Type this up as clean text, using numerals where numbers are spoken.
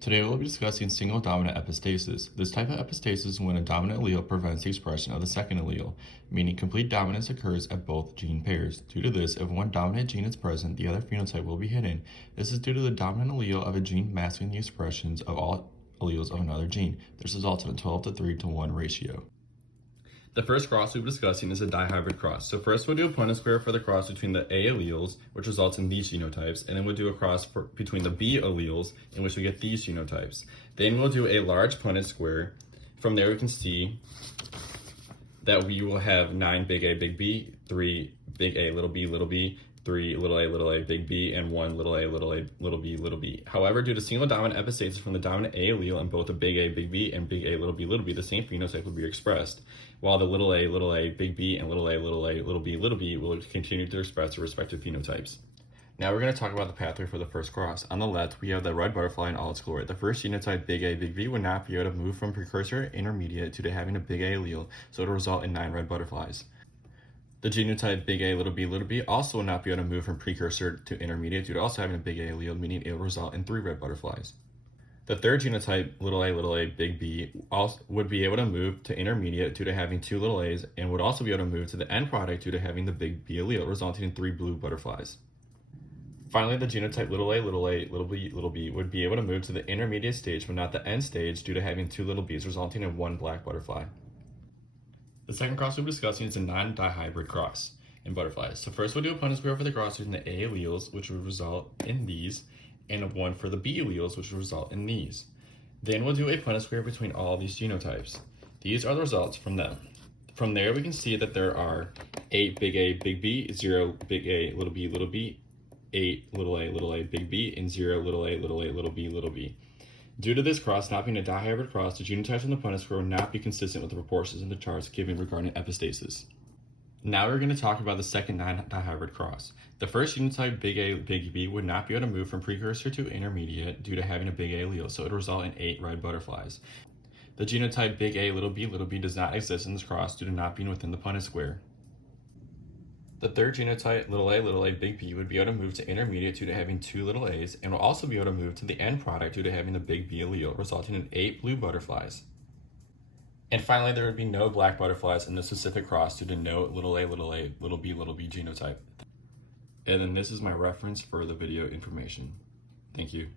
Today we'll be discussing single dominant epistasis. This type of epistasis is when a dominant allele prevents the expression of the second allele, meaning complete dominance occurs at both gene pairs. Due to this, if one dominant gene is present, the other phenotype will be hidden. This is due to the dominant allele of a gene masking the expressions of all alleles of another gene. This results in a 12:3:1 ratio. The first cross we'll be discussing is a dihybrid cross. So first we'll do a Punnett square for the cross between the A alleles, which results in these genotypes, and then we'll do a cross between the B alleles, in which we get these genotypes. Then we'll do a large Punnett square. From there we can see that we will have 9 big A, big B, 3 big A, little b, 3 little a, big B, and 1 little a, little b. However, due to single dominant epistasis from the dominant A allele in both the big A, big B, and big A, little b, the same phenotype will be expressed, while the little a, big B, and little a, little b will continue to express their respective phenotypes. Now we're going to talk about the pathway for the first cross. On the left, we have the red butterfly in all its glory. The first genotype, big A, big B, would not be able to move from precursor to intermediate due to having a big A allele, so it will result in 9 red butterflies. The genotype big A, little b, also will not be able to move from precursor to intermediate due to also having a big A allele, meaning it will result in 3 red butterflies. The third genotype, little a, big B, also would be able to move to intermediate due to having 2 little a's, and would also be able to move to the end product due to having the big B allele, resulting in 3 blue butterflies. Finally, the genotype little b, would be able to move to the intermediate stage, but not the end stage due to having 2 little b's, resulting in 1 black butterfly. The second cross we'll be discussing is a non-dihybrid cross in butterflies. So first we'll do a Punnett square for the cross between the A alleles, which would result in these, and one for the B alleles, which will result in these. Then we'll do a Punnett square between all these genotypes. These are the results from them. From there we can see that there are 8 big A, big B, 0 big A, little b, 8 little a, big B, and 0 little a, little b. Due to this cross not being a dihybrid cross, the genotypes in the Punnett square will not be consistent with the proportions in the charts given regarding epistasis. Now we're going to talk about the second non-dihybrid cross. The first genotype, big A, big B, would not be able to move from precursor to intermediate due to having a big A allele, so it would result in 8 red butterflies. The genotype big A, little b does not exist in this cross due to not being within the Punnett square. The third genotype, little a, big B, would be able to move to intermediate due to having 2 little a's, and will also be able to move to the end product due to having the big B allele, resulting in 8 blue butterflies. And finally, there would be no black butterflies in this specific cross due to no little a, little b genotype. And then this is my reference for the video information. Thank you.